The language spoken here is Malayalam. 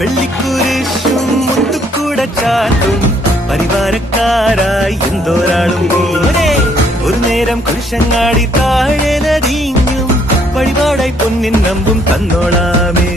വെള്ളിക്കുരിശും മുത്തുക്കൂട ചാട്ടും പരിവാരക്കാരായി എന്തോരാളും ഒരു നേരം കുരിശങ്ങാടി താഴെ നദിഞ്ഞും വഴിപാടായി പൊന്നിൻ നമ്പും തന്നോളാമേ.